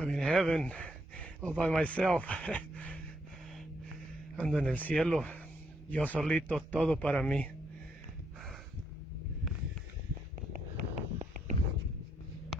I'm in heaven all by myself. Ando en el cielo, yo solito, todo para mí.